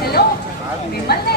Hello మిమ్మల్ని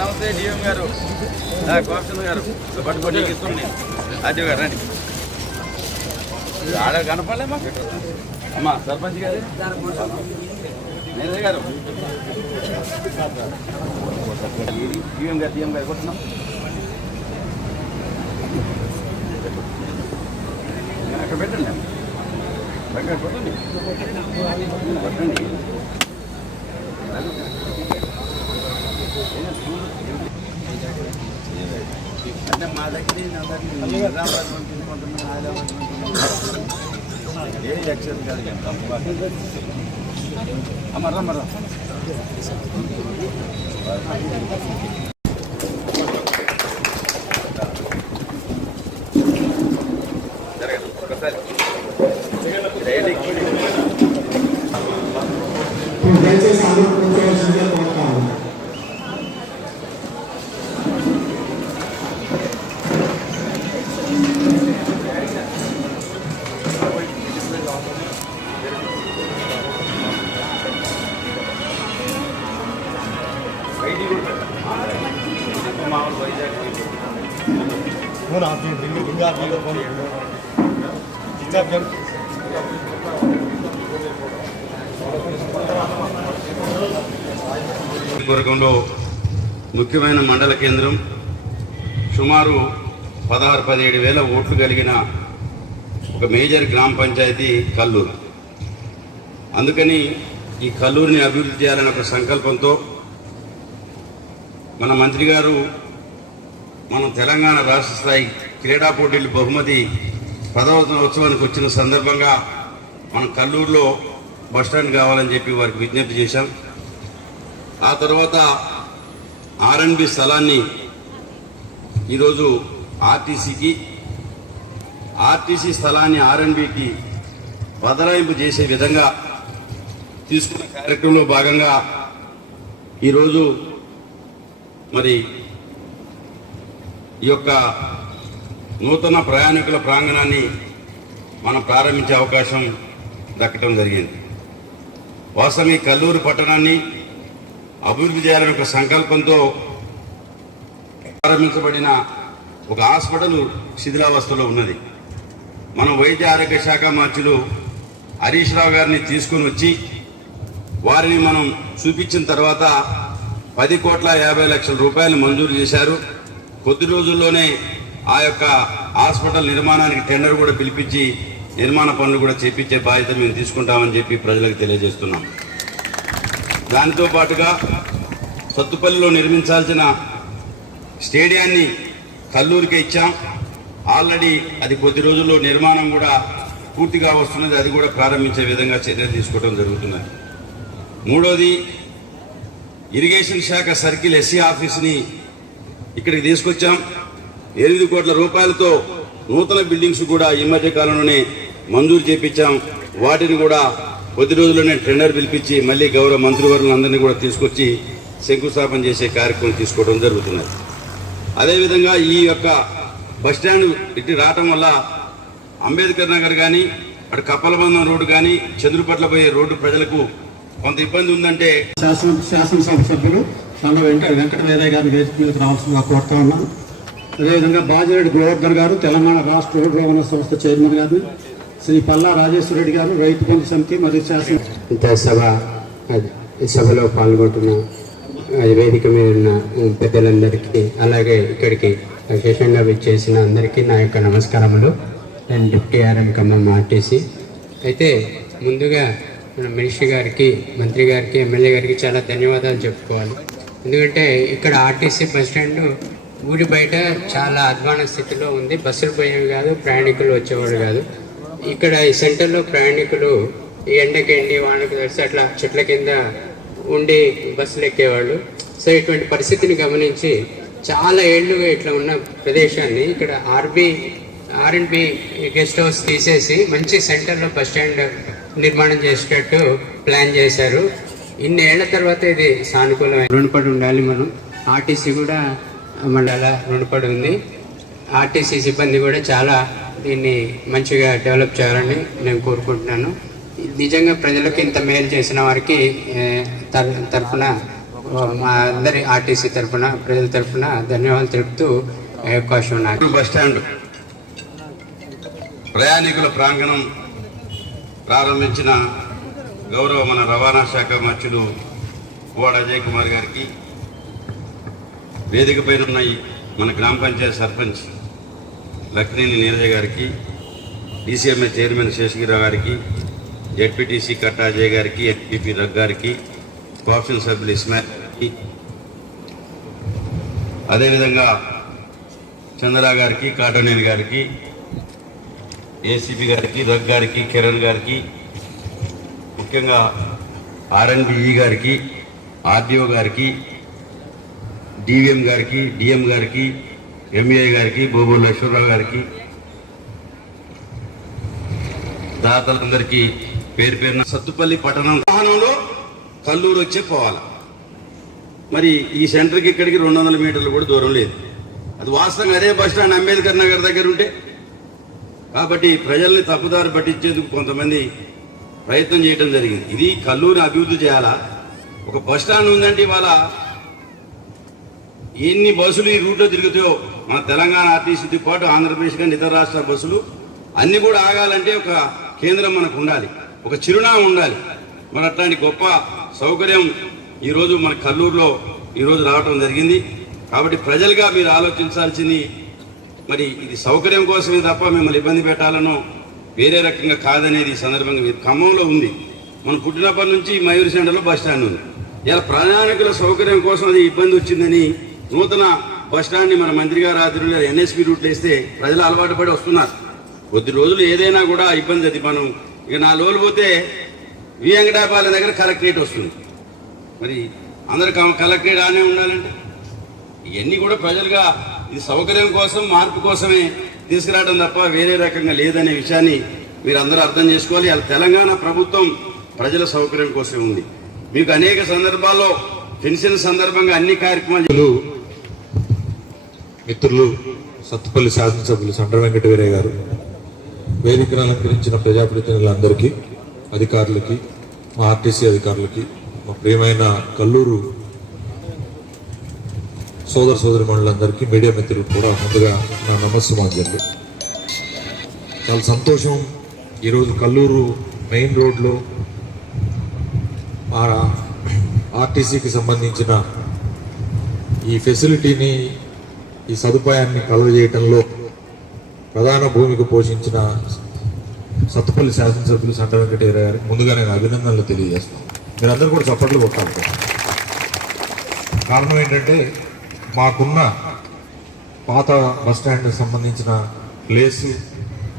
నమస్తే DM గారు కోపచంద్ర గారు పట్టుకోండి ఇస్తుంది అజయ్ గారు రండి ఆడ కనపడలే మాకు అమ్మా సర్పంచ్ గారు నేనే గారు డిఎం గారు కొట్టున్నాం అక్కడ పెట్టండి అక్కడ కొట్టండి కొట్టండి అంటే మా దగ్గర హైదరాబాద్ పంపించుకుంటున్నాం హైదరాబాద్ ఏ ఎక్సెస్ కాదు అమ్మరా వర్గంలో ముఖ్యమైన మండల కేంద్రం సుమారు 16-17 వేల ఓట్లు కలిగిన ఒక మేజర్ గ్రామ పంచాయతీ కల్లూరు. అందుకని ఈ కల్లూరుని అభివృద్ధి చేయాలనే ఒక సంకల్పంతో మన మంత్రి గారు మన తెలంగాణ రాష్ట్ర స్థాయి క్రీడా పోటీలు బహుమతి 10వ ఉత్సవానికి వచ్చిన సందర్భంగా మన కల్లూరులో బస్టాండ్ కావాలని చెప్పి వారికి విజ్ఞప్తి చేశాం. ఆ తర్వాత ఆర్ఎన్బి స్థలాన్ని ఈరోజు ఆర్టీసీ స్థలాన్ని ఆర్ఎన్బికి బదలాయింపు చేసే విధంగా తీసుకున్న కార్యక్రమంలో భాగంగా ఈరోజు మరి ఈ యొక్క నూతన ప్రయాణికుల ప్రాంగణాన్ని మనం ప్రారంభించే అవకాశం దక్కడం జరిగింది. వాస్తవం ఈ కల్లూరు పట్టణాన్ని అభివృద్ధి చేయాలనే ఒక సంకల్పంతో ప్రారంభించబడిన ఒక హాస్పిటల్ శిథిలావస్థలో ఉన్నది. మనం వైద్య ఆరోగ్య శాఖ మంత్రులు హరీష్ రావు గారిని తీసుకుని వచ్చి వారిని మనం చూపించిన తర్వాత 10,50,00,000 రూపాయలు మంజూరు చేశారు. కొద్ది రోజుల్లోనే ఆ యొక్క హాస్పిటల్ నిర్మాణానికి టెండర్ కూడా పిలిపించి నిర్మాణ పనులు కూడా చేపించే బాధ్యత మేము తీసుకుంటామని చెప్పి ప్రజలకు తెలియజేస్తున్నాం. దానితో పాటుగా సత్తుపల్లిలో నిర్మించాల్సిన స్టేడియాన్ని కల్లూరుకి ఇచ్చాం. ఆల్రెడీ అది కొద్ది రోజుల్లో నిర్మాణం కూడా పూర్తిగా వస్తున్నది. అది కూడా ప్రారంభించే విధంగా చర్యలు తీసుకోవడం జరుగుతున్నది. మూడోది, ఇరిగేషన్ శాఖ సర్కిల్ ఎస్సీ ఆఫీస్ని ఇక్కడికి తీసుకొచ్చాం. 8 కోట్ల రూపాయలతో నూతన బిల్డింగ్స్ కూడా ఈ మధ్య కాలంలోనే మంజూరు చేపించాం. వాటిని కూడా కొద్ది రోజుల్లోనే టెండర్ పిలిపించి మళ్ళీ గౌరవ మంత్రివర్యులందరినీ కూడా తీసుకొచ్చి శంకుస్థాపన చేసే కార్యక్రమం తీసుకోవడం జరుగుతున్నది. అదేవిధంగా ఈ యొక్క బస్టాండ్ ఇటు రావటం వల్ల అంబేద్కర్ నగర్ కానీ అటు కప్పలబంధం రోడ్డు కానీ చంద్రుపట్ల పోయే రోడ్డు ప్రజలకు కొంత ఇబ్బంది ఉందంటే శాసనసభ సభ్యులు చాలా వెంకట వీరయ్య గారిని వేదిక మీదకి రావాల్సిందిగా కోరుతా ఉన్నాను. అదేవిధంగా బాజిరెడ్డి గోవర్ధన్ గారు తెలంగాణ రాష్ట్ర రోడ్డు రవాణా సంస్థ చైర్మన్ గారిని, శ్రీ పల్లా రాజేశ్వర రెడ్డి గారు రైతు బంధు సమితి మరియు ఈ సభలో పాల్గొంటున్న వేదిక మీద ఉన్న పెద్దలందరికీ, అలాగే ఇక్కడికి విశేషంగా విచ్చేసిన అందరికీ నా యొక్క నమస్కారములు. నేను డిప్యూటీ ఆర్ఎం ఖమ్మం ఆర్టీసీ. అయితే ముందుగా మన మినిస్టర్ గారికి, మంత్రి గారికి, ఎమ్మెల్యే గారికి చాలా ధన్యవాదాలు చెప్పుకోవాలి. ఎందుకంటే ఇక్కడ ఆర్టీసీ బస్ స్టాండ్ ఊరి బయట చాలా అధ్వాన స్థితిలో ఉంది. బస్సులు పోయేవి కాదు, ప్రయాణికులు వచ్చేవాళ్ళు కాదు. ఇక్కడ ఈ సెంటర్లో ప్రయాణికులు ఈ ఎండకి ఎండి వానకు తెలిసి అట్లా చెట్ల కింద ఉండి బస్సులు ఎక్కేవాళ్ళు. సో ఇటువంటి పరిస్థితిని గమనించి చాలా ఏళ్ళుగా ఇట్లా ఉన్న ప్రదేశాన్ని ఇక్కడ ఆర్ఎండ్బి గెస్ట్ హౌస్ తీసేసి మంచి సెంటర్లో బస్ స్టాండ్ నిర్మాణం చేసేటట్టు ప్లాన్ చేశారు. ఇన్ని ఏళ్ల తర్వాత ఇది సానుకూలమైన రుణపడి ఉండాలి. మనం ఆర్టీసీ కూడా మన అలా రుణపడి ఉంది. ఆర్టీసీ సిబ్బంది కూడా చాలా దీన్ని మంచిగా డెవలప్ చేయాలని నేను కోరుకుంటున్నాను. నిజంగా ప్రజలకు ఇంత మేలు చేసిన వారికి తరఫున మా అందరి ఆర్టీసీ తరఫున, ప్రజల తరఫున ధన్యవాదాలు తెలుపుతూ అవకాశం నాకు. బస్ స్టాండ్ ప్రయాణికుల ప్రాంగణం ప్రారంభించిన గౌరవ మన రవాణా శాఖ మంత్రులు పువ్వాడ అజయ్ కుమార్ గారికి, వేదిక పైన ఉన్న మన గ్రామ పంచాయతీ సర్పంచ్ లక్ష్మీని నీరజ గారికి, డీసీఎంఏ చైర్మన్ శేషగిరిరావు గారికి, జెడ్పీటీసీ కట్టా అజయ్ గారికి, ఎంపీపీ రఘ్ గారికి, కోఆప్షన్ సభ్యులు ఇస్మాయిల్ గారికి, అదేవిధంగా చంద్రరావు గారికి, కాటనేని గారికి, ఏసీపీ గారికి, రఘ్ గారికి, కిరణ్ గారికి, ముఖ్యంగా ఆర్ఎన్బిఈ గారికి, ఆర్డీఓ గారికి, డివిఎం గారికి, డిఎం గారికి, ఎంఏ గారికి, బోబోలు లక్ష్మణరావు గారికి, దాతలందరికీ పేరు పేరున సత్తుపల్లి పట్టణం వాహనంలో కల్లూరు వచ్చే పోవాలి. మరి ఈ సెంటర్కి ఇక్కడికి 200 మీటర్లు కూడా దూరం లేదు. అది వాస్తవంగా అదే బస్ స్టాండ్ అంబేద్కర్ నగర్ దగ్గర ఉంటే. కాబట్టి ప్రజల్ని తప్పుదారి పట్టించేందుకు కొంతమంది ప్రయత్నం చేయడం జరిగింది. ఇది కల్లూరుని అభివృద్ధి చేయాలా? ఒక బస్ స్టాండ్ ఉందంటే ఇవాళ ఎన్ని బస్సులు ఈ రూట్లో తిరుగుతాయో, మన తెలంగాణ ఆర్టీసీతో పాటు ఆంధ్రప్రదేశ్ కానీ ఇతర రాష్ట్రాల బస్సులు అన్ని కూడా ఆగాలంటే ఒక కేంద్రం మనకు ఉండాలి, ఒక చిరునామా ఉండాలి. మరి అట్లాంటి గొప్ప సౌకర్యం ఈరోజు మన కల్లూరులో ఈరోజు రావటం జరిగింది. కాబట్టి ప్రజలుగా మీరు ఆలోచించాల్సింది, మరి ఇది సౌకర్యం కోసమే తప్ప మిమ్మల్ని ఇబ్బంది పెట్టాలనో వేరే రకంగా కాదనేది ఈ సందర్భంగా ఖమ్మంలో ఉంది. మనం పుట్టినప్పటి నుంచి మయూరి సెంటర్లో బస్ స్టాండ్ ఉంది. ఇలా ప్రయాణికుల సౌకర్యం కోసం అది ఇబ్బంది వచ్చిందని నూతన బస్ స్టాండ్ని మన మంత్రి గారు ఆధ్వర్యంలో ఎన్ఎస్పి రూట్లు వేస్తే ప్రజలు అలవాటు పడి వస్తున్నారు. కొద్ది రోజులు ఏదైనా కూడా ఇబ్బంది. అది మనం ఇక 4 రోజులు పోతే వెంకటాపాలెం దగ్గర కలెక్టరేట్ వస్తుంది. మరి అందరు కలెక్టరేట్ ఆనే ఉండాలంటే ఇవన్నీ కూడా ప్రజలుగా ఇది సౌకర్యం కోసం, మార్పు కోసమే తీసుకురావడం తప్ప వేరే రకంగా లేదనే విషయాన్ని మీరు అందరూ అర్థం చేసుకోవాలి. అలా తెలంగాణ ప్రభుత్వం ప్రజల సౌకర్యం కోసమే ఉంది. మీకు అనేక సందర్భాల్లో పెన్షన్ సందర్భంగా అన్ని కార్యక్రమాలు. మిత్రులు సత్తుపల్లి శాసనసభ్యులు సండ్ర వెంకట వీరయ్య గారు, వేదికను అలంకరించిన ప్రజాప్రతినిధులందరికీ, అధికారులకి, మా ఆర్టీసీ అధికారులకి, మా ప్రియమైన కల్లూరు సోదరి మనులందరికీ, మీడియా మిత్రులకు కూడా ముందుగా నా నమస్సుమాంజలు. చాలా సంతోషం. ఈరోజు కల్లూరు మెయిన్ రోడ్లో మా ఆర్టీసీకి సంబంధించిన ఈ ఫెసిలిటీని, ఈ సదుపాయాన్ని కలుగజేయటంలో ప్రధాన భూమిక పోషించిన సత్తుపల్లి శాసనసభ్యులు సండ్ర వెంకట వీరయ్య గారికి ముందుగా నేను అభినందనలు తెలియజేస్తున్నాను. మీరందరూ కూడా చప్పట్లు కొట్టాలి. కారణం ఏంటంటే మాకున్న పాత బస్టాండ్కి సంబంధించిన ప్లేసు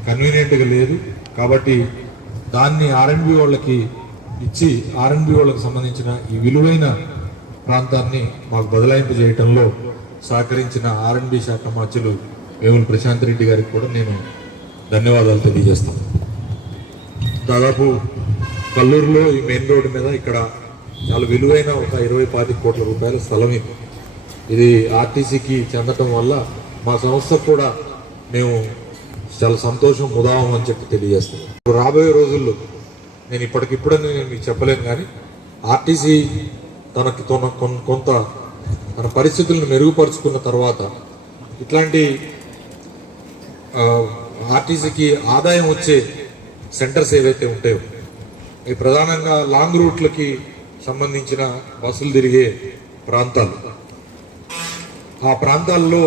కన్వీనియంట్గా లేదు. కాబట్టి దాన్ని ఆర్ఎన్బి వాళ్ళకి ఇచ్చి, ఆర్ఎన్బి వాళ్ళకి సంబంధించిన ఈ విలువైన ప్రాంతాన్ని మాకు బదలాయింపు చేయటంలో సహకరించిన ఆర్ఎన్బి శాఖ మంత్రులు వేముల ప్రశాంత్ రెడ్డి గారికి కూడా నేను ధన్యవాదాలు తెలియజేస్తాను. దాదాపు కల్లూరులో ఈ మెయిన్ రోడ్డు మీద ఇక్కడ చాలా విలువైన ఒక 20-25 కోట్ల రూపాయల స్థలం ఇది ఆర్టీసీకి చెందటం వల్ల మా సంస్థకు కూడా మేము చాలా సంతోషం ముదావం అని చెప్పి తెలియజేస్తున్నాం. రాబోయే రోజుల్లో నేను ఇప్పటికిప్పుడని నేను మీకు చెప్పలేను, కానీ ఆర్టీసీ తనకి కొంత తన పరిస్థితులను మెరుగుపరుచుకున్న తర్వాత ఇట్లాంటి ఆర్టీసీకి ఆదాయం వచ్చే సెంటర్స్ ఏవైతే ఉంటాయో ఈ ప్రధానంగా లాంగ్ రూట్లకి సంబంధించిన బస్సులు తిరిగే ప్రాంతాలు, ఆ ప్రాంతాల్లో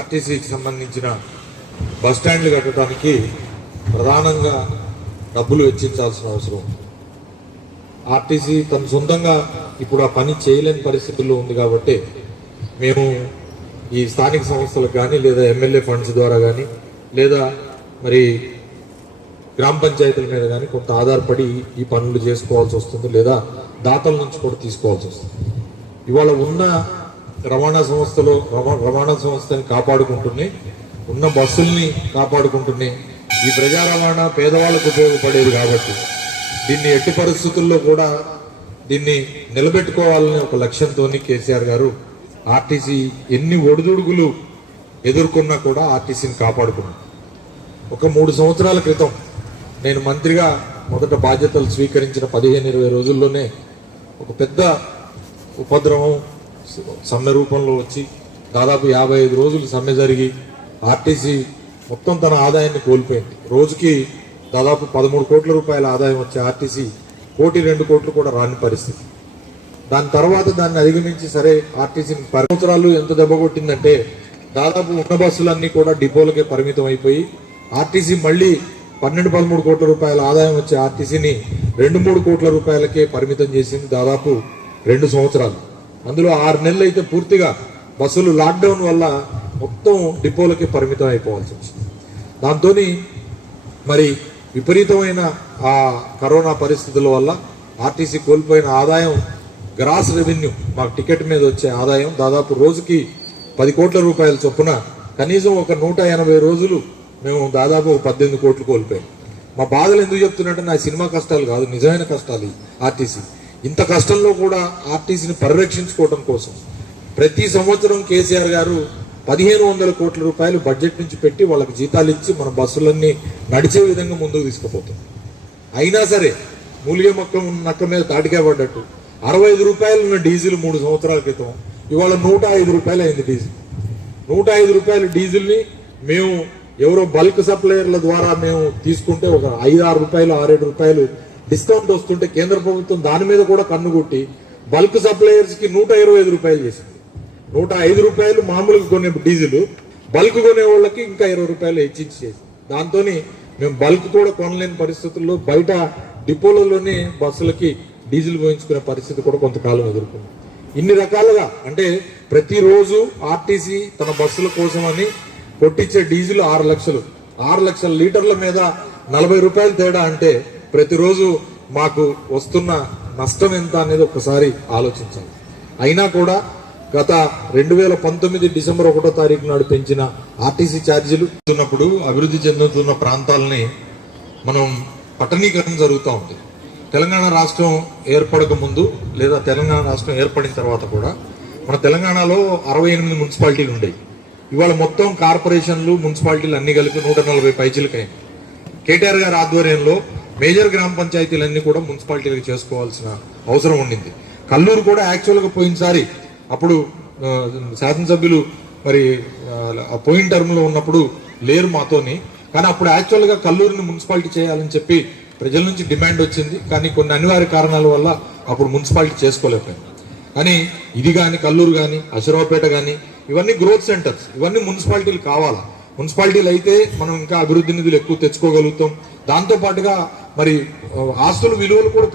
ఆర్టీసీకి సంబంధించిన బస్ స్టాండ్లు కట్టడానికి ప్రధానంగా డబ్బులు వెచ్చించాల్సిన అవసరం ఉంది. ఆర్టీసీ తన సొంతంగా ఇప్పుడు ఆ పని చేయలేని పరిస్థితుల్లో ఉంది కాబట్టి మేము ఈ స్థానిక సంస్థలకు కానీ లేదా ఎమ్మెల్యే ఫండ్స్ ద్వారా కానీ లేదా మరి గ్రామ పంచాయతీల మీద కానీ కొంత ఆధారపడి ఈ పనులు చేసుకోవాల్సి వస్తుంది, లేదా దాతల నుంచి కూడా తీసుకోవాల్సి వస్తుంది. ఇవాళ ఉన్న రవాణా సంస్థని కాపాడుకుంటూనే, ఉన్న బస్సుల్ని కాపాడుకుంటూనే ఈ ప్రజా రవాణా పేదవాళ్ళకు ఉపయోగపడేది కాబట్టి దీన్ని ఎట్టి పరిస్థితుల్లో కూడా దీన్ని నిలబెట్టుకోవాలనే ఒక లక్ష్యంతో కేసీఆర్ గారు ఆర్టీసీ ఎన్ని ఒడిదుడుగులు ఎదుర్కొన్నా కూడా ఆర్టీసీని కాపాడుకున్నారు. ఒక 3 సంవత్సరాల క్రితం నేను మంత్రిగా మొదట బాధ్యతలు స్వీకరించిన 15-20 రోజుల్లోనే ఒక పెద్ద ఉపద్రవం సమ్మె రూపంలో వచ్చి దాదాపు 55 రోజులు సమ్మె జరిగి ఆర్టీసీ మొత్తం తన ఆదాయాన్ని కోల్పోయింది. రోజుకి దాదాపు 13 కోట్ల రూపాయల ఆదాయం వచ్చే ఆర్టీసీ 1-2 కోట్లు కూడా రాని పరిస్థితి. దాని తర్వాత దాన్ని అధిగమించి సరే ఆర్టీసీ 10 సంవత్సరాలు ఎంత దెబ్బ కొట్టిందంటే దాదాపు ఉన్న బస్సులన్నీ కూడా డిపోలకే పరిమితం అయిపోయి ఆర్టీసీ మళ్ళీ 12-13 కోట్ల రూపాయల ఆదాయం వచ్చే ఆర్టీసీని 2-3 కోట్ల రూపాయలకే పరిమితం చేసింది దాదాపు 2 సంవత్సరాలు. అందులో 6 నెలలు అయితే పూర్తిగా బస్సులు లాక్డౌన్ వల్ల మొత్తం డిపోలకే పరిమితం అయిపోవాల్సి వచ్చింది. దాంతో మరి విపరీతమైన ఆ కరోనా పరిస్థితుల వల్ల ఆర్టీసీ కోల్పోయిన ఆదాయం, గ్రాస్ రెవెన్యూ మాకు టికెట్ మీద వచ్చే ఆదాయం దాదాపు రోజుకి 10 కోట్ల రూపాయల చొప్పున కనీసం ఒక 180 రోజులు మేము దాదాపు 18 కోట్లు కోల్పోయాం. మా బాధలు ఎందుకు చెప్తున్నట్టే నా సినిమా కష్టాలు కాదు, నిజమైన కష్టాలు. ఆర్టీసీ ఇంత కష్టంలో కూడా ఆర్టీసీని పరిరక్షించుకోవడం కోసం ప్రతి సంవత్సరం కేసీఆర్ గారు 1500 కోట్ల రూపాయలు బడ్జెట్ నుంచి పెట్టి వాళ్ళకి జీతాలు ఇచ్చి మన బస్సులన్నీ నడిచే విధంగా ముందుకు తీసుకుపోతాం. అయినా సరే మూలిగే నక్క మీద తాటికాయ పడ్డట్టు 65 రూపాయలు ఉన్న డీజిల్ 3 సంవత్సరాల క్రితం ఇవాళ 105 రూపాయలు అయింది డీజిల్. 105 రూపాయల డీజిల్ని మేము ఎవరో బల్క్ సప్లయర్ల ద్వారా మేము తీసుకుంటే ఒక 5-6 రూపాయలు 6-7 రూపాయలు డిస్కౌంట్ వస్తుంటే కేంద్ర ప్రభుత్వం దాని మీద కూడా కన్ను కొట్టి బల్క్ సప్లయర్స్ కి 125 రూపాయలు చేసింది. 105 రూపాయలు మామూలుగా కొనే డీజిల్, బల్క్ కొనే వాళ్ళకి ఇంకా 20 రూపాయలు హెచ్చించేసి దాంతో మేము బల్క్ కూడా కొనలేని పరిస్థితుల్లో బయట డిపోలలోనే బస్సులకి డీజిల్ పోయించుకునే పరిస్థితి కూడా కొంతకాలం ఎదుర్కొన్నాం. ఇన్ని రకాలుగా అంటే ప్రతిరోజు ఆర్టీసీ తన బస్సుల కోసమని కొట్టించే డీజిల్ 6 లక్షలు, 6 లక్షల లీటర్ల మీద 40 రూపాయలు తేడా అంటే ప్రతిరోజు మాకు వస్తున్న నష్టం ఎంత అనేది ఒకసారి ఆలోచించాలి. అయినా కూడా గత 2019 డిసెంబర్ 1వ తారీఖు నాడు పెంచిన ఆర్టీసీ ఛార్జీలు ఉన్నప్పుడు అభివృద్ధి చెందుతున్న ప్రాంతాలని మనం పట్టణీకరణ జరుగుతూ ఉంది. తెలంగాణ రాష్ట్రం ఏర్పడక ముందు లేదా తెలంగాణ రాష్ట్రం ఏర్పడిన తర్వాత కూడా మన తెలంగాణలో 68 మున్సిపాలిటీలు ఉండేవి. ఇవాళ మొత్తం కార్పొరేషన్లు మున్సిపాలిటీలు అన్ని కలిపి 140 పైచిలకైంది. కేటీఆర్ గారి ఆధ్వర్యంలో మేజర్ గ్రామ పంచాయతీలన్నీ కూడా మున్సిపాలిటీలకు చేసుకోవాల్సిన అవసరం ఉండింది. కల్లూరు కూడా యాక్చువల్గా పోయినసారి అప్పుడు శాసనసభ్యులు మరి పోయిన టర్మ్లో ఉన్నప్పుడు లేరు మాతోని, కానీ అప్పుడు యాక్చువల్గా కల్లూరుని మున్సిపాలిటీ చేయాలని చెప్పి ప్రజల నుంచి డిమాండ్ వచ్చింది. కానీ కొన్ని అనివార్య కారణాల వల్ల అప్పుడు మున్సిపాలిటీ చేసుకోలేకపోయింది. కానీ ఇది కానీ కల్లూరు కానీ అశరావుపేట కానీ ఇవన్నీ గ్రోత్ సెంటర్స్, ఇవన్నీ మున్సిపాలిటీలు కావాలా. మున్సిపాలిటీలు అయితే మనం ఇంకా అభివృద్ధి నిధులు ఎక్కువ తెచ్చుకోగలుగుతాం. దాంతో పాటుగా మరి ఆస్తుల విలువలు కూడా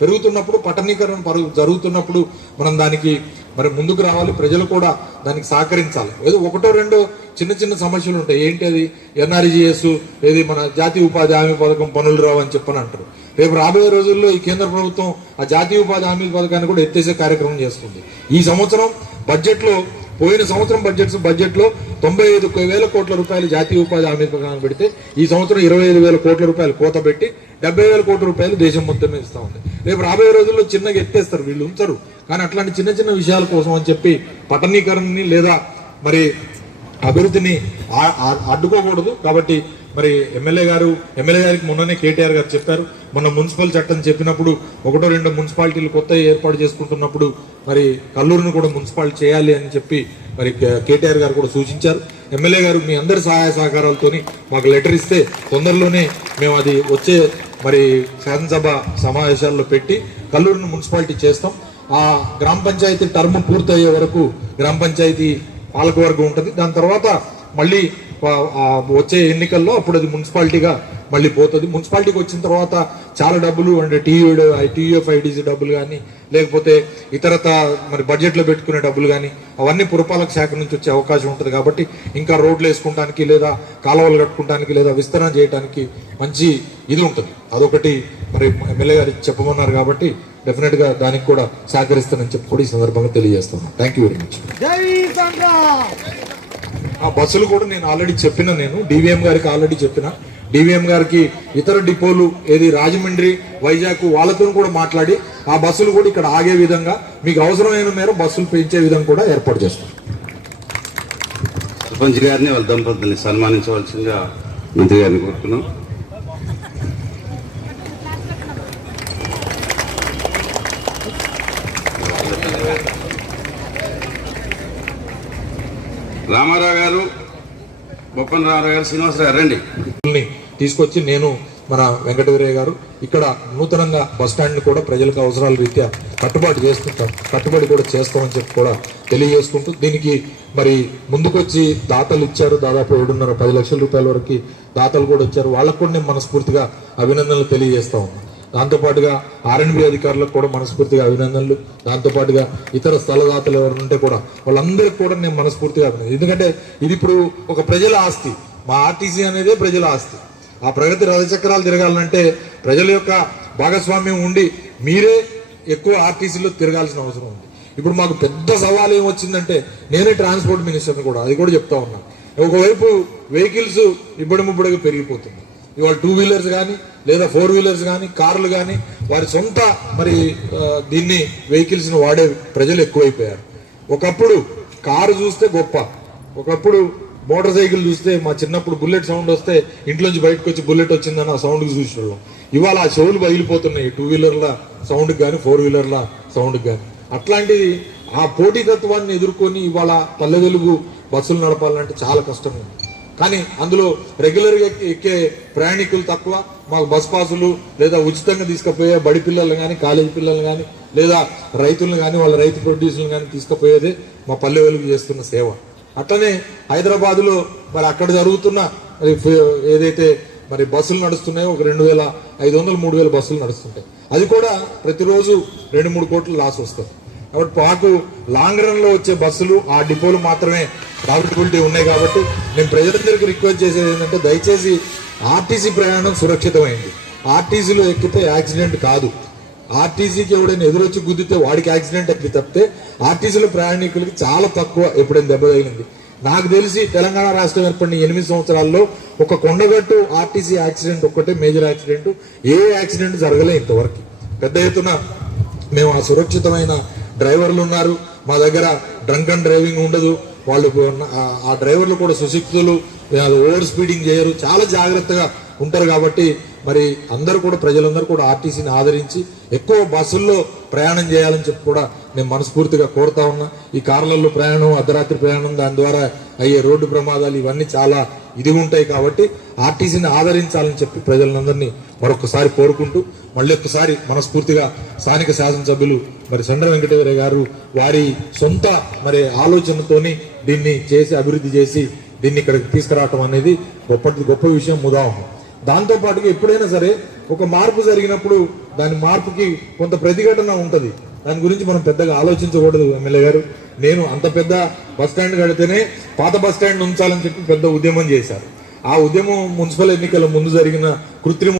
పెరుగుతున్నప్పుడు పట్టణీకరణ జరుగుతున్నప్పుడు మనం దానికి మరి ముందుకు రావాలి. ప్రజలు కూడా దానికి సహకరించాలి. ఏదో 1-2 చిన్న సమస్యలు ఉంటాయి. ఏంటి అది ఎన్ఆర్జీఎస్, ఏది మన జాతీయ ఉపాధి హామీ పథకం పనులు రావని చెప్పని అంటారు. రేపు రాబోయే రోజుల్లో ఈ కేంద్ర ప్రభుత్వం ఆ జాతీయ ఉపాధి హామీ పథకాన్ని కూడా ఎత్తేసే కార్యక్రమం చేస్తుంది. ఈ సంవత్సరం బడ్జెట్ లో పోయిన సంవత్సరం బడ్జెట్లో 95,000 కోట్ల రూపాయలు జాతీయ ఉపాధి హామీ పథకాన్ని పెడితే ఈ సంవత్సరం 25,000 కోట్ల రూపాయలు కోత పెట్టి 70,000 కోట్ల రూపాయలు దేశం మొత్తం మీద ఇస్తా ఉంది. రేపు రాబోయే రోజుల్లో చిన్నగా ఎత్తేస్తారు, వీళ్ళు ఉంచరు. కానీ అట్లాంటి చిన్న చిన్న విషయాల కోసం అని చెప్పి పట్టణీకరణని లేదా మరి అభివృద్ధిని అడ్డుకోకూడదు. కాబట్టి మరి ఎమ్మెల్యే గారికి మొన్ననే కేటీఆర్ గారు చెప్పారు. మొన్న మున్సిపల్ చట్టం చెప్పినప్పుడు 1-2 మున్సిపాలిటీలు కొత్త ఏర్పాటు చేసుకుంటున్నప్పుడు మరి కల్లూరును కూడా మున్సిపాలిటీ చేయాలి అని చెప్పి మరి కేటీఆర్ గారు కూడా సూచించారు. ఎమ్మెల్యే గారు మీ అందరి సహాయ సహకారాలతోని మాకు లెటర్ ఇస్తే తొందరలోనే మేము అది వచ్చే మరి శాసనసభ సమావేశాల్లో పెట్టి కల్లూరును మున్సిపాలిటీ చేస్తాం. ఆ గ్రామ పంచాయతీ టర్మ్ పూర్తయ్యే వరకు గ్రామ పంచాయతీ పాలకవర్గం ఉంటుంది. దాని తర్వాత మళ్ళీ వచ్చే ఎన్నికల్లో అప్పుడు అది మున్సిపాలిటీగా మళ్ళీ పోతుంది. మున్సిపాలిటీకి వచ్చిన తర్వాత చాలా డబ్బులు అంటే TUFIDC డబ్బులు కానీ లేకపోతే ఇతరత మరి బడ్జెట్లో పెట్టుకునే డబ్బులు కానీ అవన్నీ పురపాలక శాఖ నుంచి వచ్చే అవకాశం ఉంటుంది. కాబట్టి ఇంకా రోడ్లు వేసుకోవడానికి లేదా కాలువలు కట్టుకోవడానికి లేదా విస్తరణ చేయడానికి మంచి ఇది ఉంటుంది. అదొకటి మరి ఎమ్మెల్యే గారు చెప్పమన్నారు కాబట్టి డెఫినెట్గా దానికి కూడా సహకరిస్తానని చెప్పి కూడా ఈ సందర్భంగా తెలియజేస్తున్నాను. Thank you very much. ఆ బస్సులు కూడా నేను ఆల్రెడీ చెప్పిన, DVM గారికి ఆల్రెడీ చెప్పిన. DVM గారికి ఇతర డిపోలు ఏది రాజమండ్రి, వైజాగ్ వాళ్ళతో కూడా మాట్లాడి ఆ బస్సులు కూడా ఇక్కడ ఆగే విధంగా మీకు అవసరమైన మేర బస్సులు పెంచే విధంగా కూడా ఏర్పాటు చేస్తాం. సర్పంచ్ గారిని వాళ్ళ దంపతుల్ని సన్మానించవలసిందిగా మంత్రి గారిని కోరుతున్నాం. రామారావు గారు, బొప్పన రామారావు గారు, శ్రీనివాసరావు గారు రండి. తీసుకొచ్చి నేను మన వెంకటవీరయ్య గారు ఇక్కడ నూతనంగా బస్టాండ్ని కూడా ప్రజలకు అవసరాల రీత్యా కట్టుబడి కూడా చేస్తామని చెప్పి కూడా తెలియజేసుకుంటూ దీనికి మరి ముందుకొచ్చి దాతలు ఇచ్చారు. దాదాపు 7.5-10 లక్షల రూపాయల వరకు దాతలు కూడా ఇచ్చారు. వాళ్ళకు కూడా నేను మనస్ఫూర్తిగా అభినందనలు తెలియజేస్తా ఉన్నాను. దాంతోపాటుగా R&B అధికారులకు కూడా మనస్ఫూర్తిగా అభినందనలు. దాంతోపాటుగా ఇతర స్థలదాతలు ఎవరు ఉంటే కూడా వాళ్ళందరికీ కూడా నేను మనస్ఫూర్తిగా అభినందనలు. ఎందుకంటే ఇది ఇప్పుడు ఒక ప్రజల ఆస్తి. మా RTC అనేదే ప్రజల ఆస్తి. ఆ ప్రగతి రథచక్రాలు తిరగాలంటే ప్రజల యొక్క భాగస్వామ్యం ఉండి మీరే ఎక్కువ RTCలో తిరగాల్సిన అవసరం ఉంది. ఇప్పుడు మాకు పెద్ద సవాల్ ఏమొచ్చిందంటే నేనే ట్రాన్స్పోర్ట్ మినిస్టర్ని కూడా అది కూడా చెప్తా ఉన్నా. ఒకవైపు వెహికల్స్ ఇబ్బడిముబ్బడిగా పెరిగిపోతుంది. ఇవాళ 2 వీలర్స్ కానీ లేదా 4 వీలర్స్ కానీ కార్లు కానీ వారి సొంత మరి దీన్ని వెహికల్స్ని వాడే ప్రజలు ఎక్కువైపోయారు. ఒకప్పుడు కారు చూస్తే గొప్ప, ఒకప్పుడు మోటార్ సైకిల్ చూస్తే మా చిన్నప్పుడు బుల్లెట్ సౌండ్ వస్తే ఇంట్లోంచి బయటకు వచ్చి బుల్లెట్ వచ్చిందని ఆ సౌండ్కి చూసేవాళ్ళం. ఇవాళ ఆ చెవులు బయలుపోతున్నాయి 2 వీలర్ల సౌండ్కి కానీ 4 వీలర్ల సౌండ్కి కానీ. అట్లాంటిది ఆ పోటీతత్వాన్ని ఎదుర్కొని ఇవాళ పల్లె వెలుగు బస్సులు నడపాలంటే చాలా కష్టంగా ఉంది. కానీ అందులో రెగ్యులర్గా ఎక్కే ప్రయాణికులు తక్కువ. మాకు బస్ పాసులు లేదా ఉచితంగా తీసుకుపోయే బడి పిల్లలు కానీ కాలేజీ పిల్లలు కానీ లేదా రైతులను కానీ వాళ్ళ రైతు ప్రొడ్యూసర్లు కానీ తీసుకుపోయేదే మా పల్లె వెలుగు చేస్తున్న సేవ. అట్లనే హైదరాబాదులో మరి అక్కడ జరుగుతున్న మరి ఏదైతే మరి బస్సులు నడుస్తున్నాయో ఒక 2,500-3,000 బస్సులు నడుస్తుంటాయి. అది కూడా ప్రతిరోజు 2-3 కోట్ల లాస్ వస్తుంది. కాబట్టి మాకు లాంగ్ రన్ లో వచ్చే బస్సులు ఆ డిపోలు మాత్రమే ప్రాఫిటబిలిటీ ఉన్నాయి. కాబట్టి నేను ప్రజలందరికీ రిక్వెస్ట్ చేసేది ఏంటంటే దయచేసి RTC ప్రయాణం సురక్షితమైంది. RTCలో ఎక్కితే యాక్సిడెంట్ కాదు. RTCకి ఎవడైనా ఎదురొచ్చి గుద్దితే వాడికి యాక్సిడెంట్ ఎక్కి తప్పితే RTCలో ప్రయాణికులకి చాలా తక్కువ ఎప్పుడైనా దెబ్బ తగిలింది. నాకు తెలిసి తెలంగాణ రాష్ట్రం ఏర్పడిన 8 సంవత్సరాల్లో ఒక కొండగట్టు RTC యాక్సిడెంట్ ఒక్కటే మేజర్ యాక్సిడెంట్, ఏ యాక్సిడెంట్ జరగలే ఇంతవరకు. పెద్ద ఎత్తున మేము ఆ సురక్షితమైన డ్రైవర్లు ఉన్నారు మా దగ్గర. డ్రంక్ అండ్ డ్రైవింగ్ ఉండదు. వాళ్ళు ఆ డ్రైవర్లు కూడా సుశిక్షితులు, ఓవర్ స్పీడింగ్ చేయరు, చాలా జాగ్రత్తగా ఉంటారు. కాబట్టి మరి అందరూ కూడా ప్రజలందరూ కూడా RTCని ఆదరించి ఎక్కువ బస్సుల్లో ప్రయాణం చేయాలని చెప్పి కూడా నేను మనస్ఫూర్తిగా కోరుతా ఉన్నా. ఈ కార్లలో ప్రయాణం, అర్ధరాత్రి ప్రయాణం, దాని ద్వారా అయ్యే రోడ్డు ప్రమాదాలు ఇవన్నీ చాలా ఇది ఉంటాయి. కాబట్టి RTCని ఆదరించాలని చెప్పి ప్రజలందరినీ మరొకసారి కోరుకుంటూ మళ్ళీ ఒక్కసారి మనస్ఫూర్తిగా స్థానిక శాసనసభ్యులు మరి సండ్ర వెంకటవీరయ్య గారు వారి సొంత మరి ఆలోచనతోని దీన్ని చేసి అభివృద్ధి చేసి దీన్ని ఇక్కడికి తీసుకురావటం అనేది గొప్ప విషయం, ఉదాహరణ. దాంతోపాటుగా ఎప్పుడైనా సరే ఒక మార్పు జరిగినప్పుడు దాని మార్పుకి కొంత ప్రతిఘటన ఉంటుంది. దాని గురించి మనం పెద్దగా ఆలోచించకూడదు. ఎమ్మెల్యే గారు నేను అంత పెద్ద బస్ స్టాండ్ కడితేనే పాత బస్ స్టాండ్ ఉంచాలని చెప్పి పెద్ద ఉద్యమం చేశారు. ఆ ఉద్యమం మున్సిపల్ ఎన్నికల ముందు జరిగిన కృత్రిమ